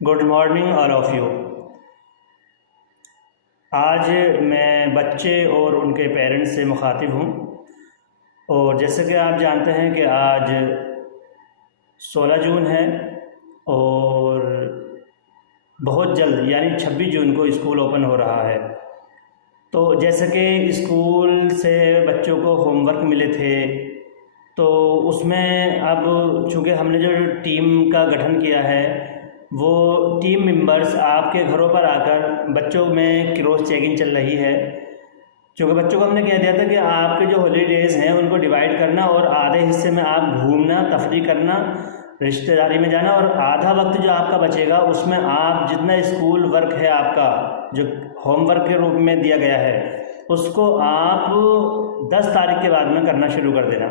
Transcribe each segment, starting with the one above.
Good morning all of you. आज मैं बच्चे और उनके पेरेंट्स से मुखातिब हूँ। और जैसे कि आप जानते हैं कि आज 16 जून है और बहुत जल्द यानी 26 जून को स्कूल ओपन हो रहा है। तो जैसे कि स्कूल से बच्चों को होमवर्क मिले थे, तो उसमें अब चूँकि हमने जो टीम का गठन किया है वो टीम मेंबर्स आपके घरों पर आकर बच्चों में क्रॉस चेकिंग चल रही है। क्योंकि बच्चों को हमने कह दिया था कि आपके जो हॉलीडेज़ हैं उनको डिवाइड करना और आधे हिस्से में आप घूमना, तफरी करना, रिश्तेदारी में जाना, और आधा वक्त जो आपका बचेगा उसमें आप जितना स्कूल वर्क है आपका जो होमवर्क के रूप में दिया गया है उसको आप 10 तारीख के बाद में करना शुरू कर देना।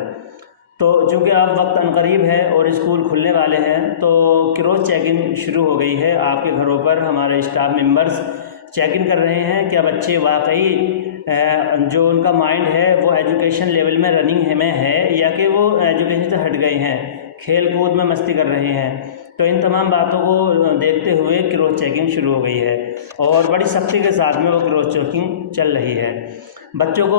तो चूँकि अब वक्त अनकरीब है और स्कूल खुलने वाले हैं तो क्रॉस चेकिंग शुरू हो गई है। आपके घरों पर हमारे स्टाफ मेंबर्स चेक इन कर रहे हैं क्या बच्चे वाकई जो उनका माइंड है वो एजुकेशन लेवल में रनिंग में है या कि वो एजुकेशन से हट गए हैं, खेल कूद में मस्ती कर रहे हैं। तो इन तमाम बातों को देखते हुए क्रॉस चेकिंग शुरू हो गई है और बड़ी सख्ती के साथ में वो क्रॉस चेकिंग चल रही है। बच्चों को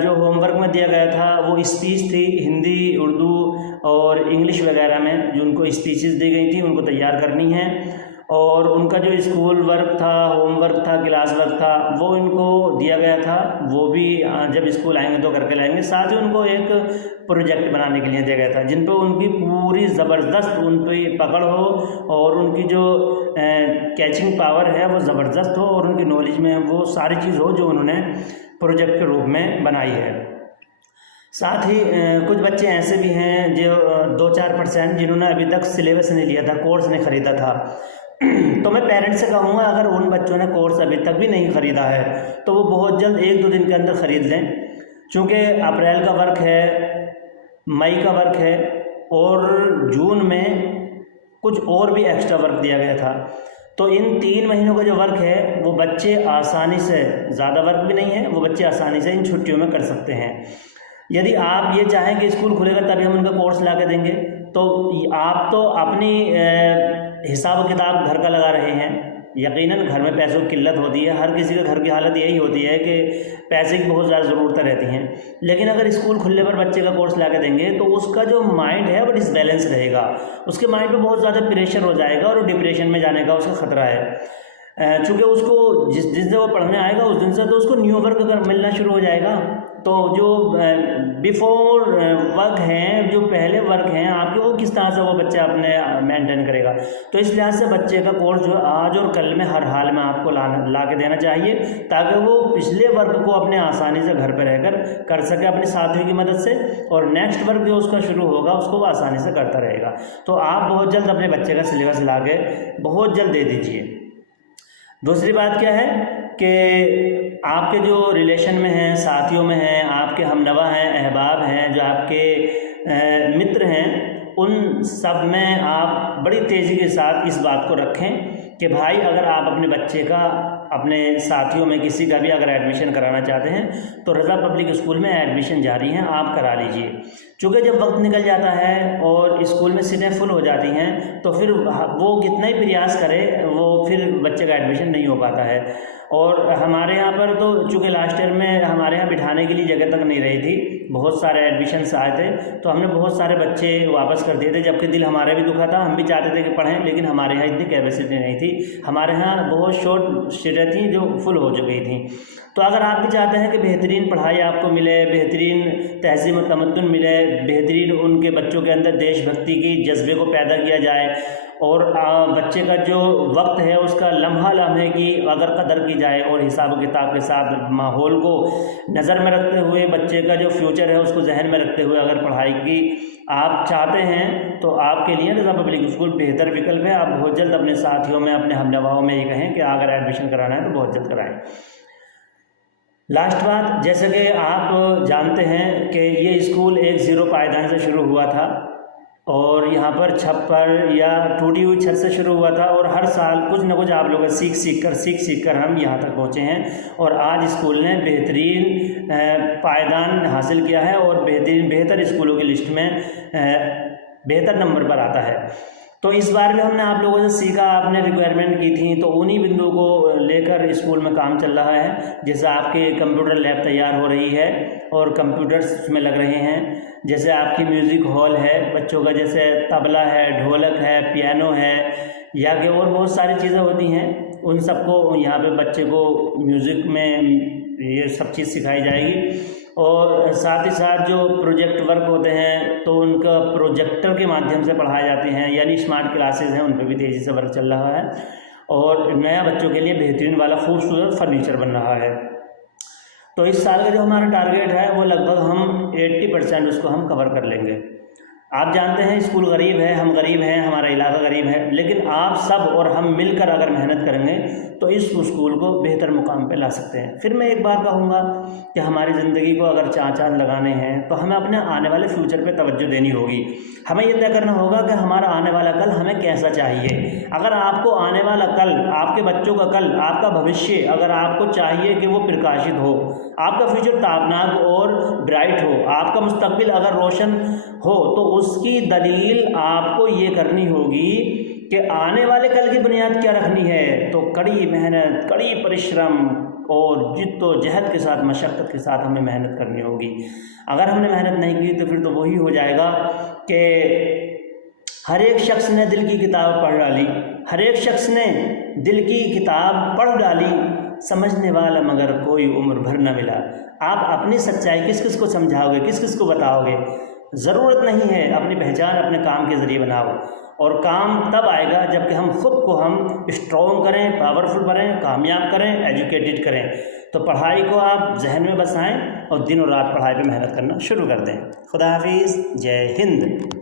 जो होमवर्क में दिया गया था वो स्पीच थी, हिंदी, उर्दू और इंग्लिश वगैरह में जो उनको स्पीचेस दी गई थी उनको तैयार करनी है। और उनका जो स्कूल वर्क था, होमवर्क था, क्लास वर्क था वो इनको दिया गया था, वो भी जब स्कूल आएंगे तो करके लाएंगे। साथ ही उनको एक प्रोजेक्ट बनाने के लिए दिया गया था जिन पर उनकी पूरी ज़बरदस्त उन पर पकड़ हो और उनकी जो कैचिंग पावर है वो ज़बरदस्त हो और उनकी नॉलेज में वो सारी चीज़ हो जो उन्होंने प्रोजेक्ट के रूप में बनाई है। साथ ही कुछ बच्चे ऐसे भी हैं जो 2-4% जिन्होंने अभी तक सिलेबस नहीं लिया था, कोर्स नहीं ख़रीदा था। तो मैं पेरेंट्स से कहूँगा अगर उन बच्चों ने कोर्स अभी तक भी नहीं ख़रीदा है तो वो बहुत जल्द 1-2 दिन के अंदर ख़रीद लें। चूँकि अप्रैल का वर्क है, मई का वर्क है और जून में कुछ और भी एक्स्ट्रा वर्क दिया गया था। तो इन 3 महीनों का जो वर्क है वो बच्चे आसानी से, ज़्यादा वर्क भी नहीं है, वो बच्चे आसानी से इन छुट्टियों में कर सकते हैं। यदि आप ये चाहें कि स्कूल खुलेगा तभी हम उनका कोर्स ला के देंगे तो आप तो अपनी हिसाब किताब घर का लगा रहे हैं। यकीनन घर में पैसों की किल्लत होती है, हर किसी के घर की हालत यही होती है कि पैसे की बहुत ज़्यादा ज़रूरतें रहती हैं। लेकिन अगर स्कूल खुलने पर बच्चे का कोर्स ला के देंगे तो उसका जो माइंड है वो डिसबैलेंस रहेगा, उसके माइंड पे बहुत ज़्यादा प्रेशर हो जाएगा और डिप्रेशन में जाने का उसका ख़तरा है। चूँकि उसको जिस दिन वो पढ़ने आएगा उस दिन से तो उसको न्यू वर्क अगर मिलना शुरू हो जाएगा। तो जो बिफोर वर्क हैं, जो पहले वर्क हैं आपके, वो किस तरह से वो बच्चा अपने मेंटेन करेगा। तो इस लिहाज से बच्चे का कोर्स जो आज और कल में हर हाल में आपको ला के देना चाहिए ताकि वो पिछले वर्क को अपने आसानी से घर पर रहकर कर सके अपने साथियों की मदद से, और नेक्स्ट वर्क जो उसका शुरू होगा उसको वो आसानी से करता रहेगा। तो आप बहुत जल्द अपने बच्चे का सिलेबस ला के बहुत जल्द दे दीजिए। दूसरी बात क्या है कि आपके जो रिलेशन में हैं, साथियों में हैं, आपके हमनवा हैं, अहबाब हैं, जो आपके मित्र हैं, उन सब में आप बड़ी तेज़ी के साथ इस बात को रखें कि भाई अगर आप अपने बच्चे का अपने साथियों में किसी का भी अगर एडमिशन कराना चाहते हैं तो रज़ा पब्लिक स्कूल में एडमिशन जारी है, आप करा लीजिए। चूँकि जब वक्त निकल जाता है और स्कूल में सीटें फुल हो जाती हैं तो फिर वो कितना ही प्रयास करे वो फिर बच्चे का एडमिशन नहीं हो पाता है। और हमारे यहाँ पर तो चूँकि लास्ट ईयर में हमारे यहाँ बिठाने के लिए जगह तक नहीं रही थी, बहुत सारे एडमिशन्स आए थे तो हमने बहुत सारे बच्चे वापस कर दिए थे, जबकि दिल हमारे भी दुखा था, हम भी चाहते थे कि पढ़ें, लेकिन हमारे यहाँ इतनी कैपेसिटी नहीं थी। हमारे यहाँ बहुत शॉर्ट सीटें थी जो फुल हो चुकी थी। तो अगर आप भी चाहते हैं कि बेहतरीन पढ़ाई आपको मिले, बेहतरीन तहज़ीब व तमद्दुन मिले, बेहतरीन उनके बच्चों के अंदर देशभक्ति की जज्बे को पैदा किया जाए और बच्चे का जो वक्त है उसका लम्हा लम्हे की अगर कदर की जाए और हिसाब किताब के साथ माहौल को नज़र में रखते हुए बच्चे का जो फ्यूचर है उसको जहन में रखते हुए अगर पढ़ाई की आप चाहते हैं तो आपके लिए रज़ा पब्लिक स्कूल बेहतर विकल्प है। आप बहुत जल्द अपने साथियों में, अपने हमनवाओं में ये कहें कि अगर एडमिशन कराना है तो बहुत जल्द कराएं। लास्ट बात, जैसे कि आप जानते हैं कि ये स्कूल 1-0 पायदान से शुरू हुआ था और यहाँ पर छप्पर या टूटी हुई छत से शुरू हुआ था और हर साल कुछ न कुछ आप लोग सीख कर हम यहाँ तक पहुँचे हैं और आज स्कूल ने बेहतरीन पायदान हासिल किया है और बेहतर स्कूलों की लिस्ट में बेहतर नंबर पर आता है। तो इस बार भी हमने आप लोगों से सीखा, आपने रिक्वायरमेंट की थी, तो उन्हीं बिंदुओं को लेकर स्कूल में काम चल रहा है। जैसे आपके कंप्यूटर लैब तैयार हो रही है और कंप्यूटर्स उसमें लग रहे हैं। जैसे आपकी म्यूज़िक हॉल है बच्चों का, जैसे तबला है, ढोलक है, पियानो है, या कि और बहुत सारी चीज़ें होती हैं, उन सबको यहाँ पे बच्चे को म्यूज़िक में ये सब चीज़ सिखाई जाएगी। और साथ ही साथ जो प्रोजेक्ट वर्क होते हैं तो उनका प्रोजेक्टर के माध्यम से पढ़ाए जाते हैं, यानी स्मार्ट क्लासेस हैं, उन पर भी तेज़ी से वर्क चल रहा है। और नया बच्चों के लिए बेहतरीन वाला खूबसूरत फर्नीचर बन रहा है। तो इस साल का जो हमारा टारगेट है वो लगभग हम 80% उसको हम कवर कर लेंगे। आप जानते हैं स्कूल गरीब है, हम गरीब हैं, हमारा इलाका गरीब है, लेकिन आप सब और हम मिलकर अगर मेहनत करेंगे तो इस स्कूल को बेहतर मुकाम पे ला सकते हैं। फिर मैं एक बात कहूँगा कि हमारी ज़िंदगी को अगर चाँद लगाने हैं तो हमें अपने आने वाले फ्यूचर पे तवज्जो देनी होगी। हमें ये तय करना होगा कि हमारा आने वाला कल हमें कैसा चाहिए। अगर आपको आने वाला कल, आपके बच्चों का कल, आपका भविष्य अगर आपको चाहिए कि वो प्रकाशित हो, आपका फ्यूचर ताबनाक और ब्राइट हो, आपका मुस्तकबिल अगर रोशन हो, तो उसकी दलील आपको ये करनी होगी कि आने वाले कल की बुनियाद क्या रखनी है। तो कड़ी मेहनत, कड़ी परिश्रम और जिद्दोजहद के साथ, मशक्क़त के साथ हमें मेहनत करनी होगी। अगर हमने मेहनत नहीं की तो फिर तो वही हो जाएगा कि हर एक शख्स ने दिल की किताब पढ़ डाली, हर एक शख्स ने दिल की किताब पढ़ डाली, समझने वाला मगर कोई उम्र भर न मिला। आप अपनी सच्चाई किस किस को समझाओगे, किस किस को बताओगे? ज़रूरत नहीं है, अपनी पहचान अपने काम के ज़रिए बनाओ। और काम तब आएगा जबकि हम खुद को हम स्ट्रॉन्ग करें, पावरफुल करें, कामयाब करें, एजुकेटेड करें। तो पढ़ाई को आप जहन में बसाएं और दिन और रात पढ़ाई पे मेहनत करना शुरू कर दें। खुदा हाफिज़, जय हिंद।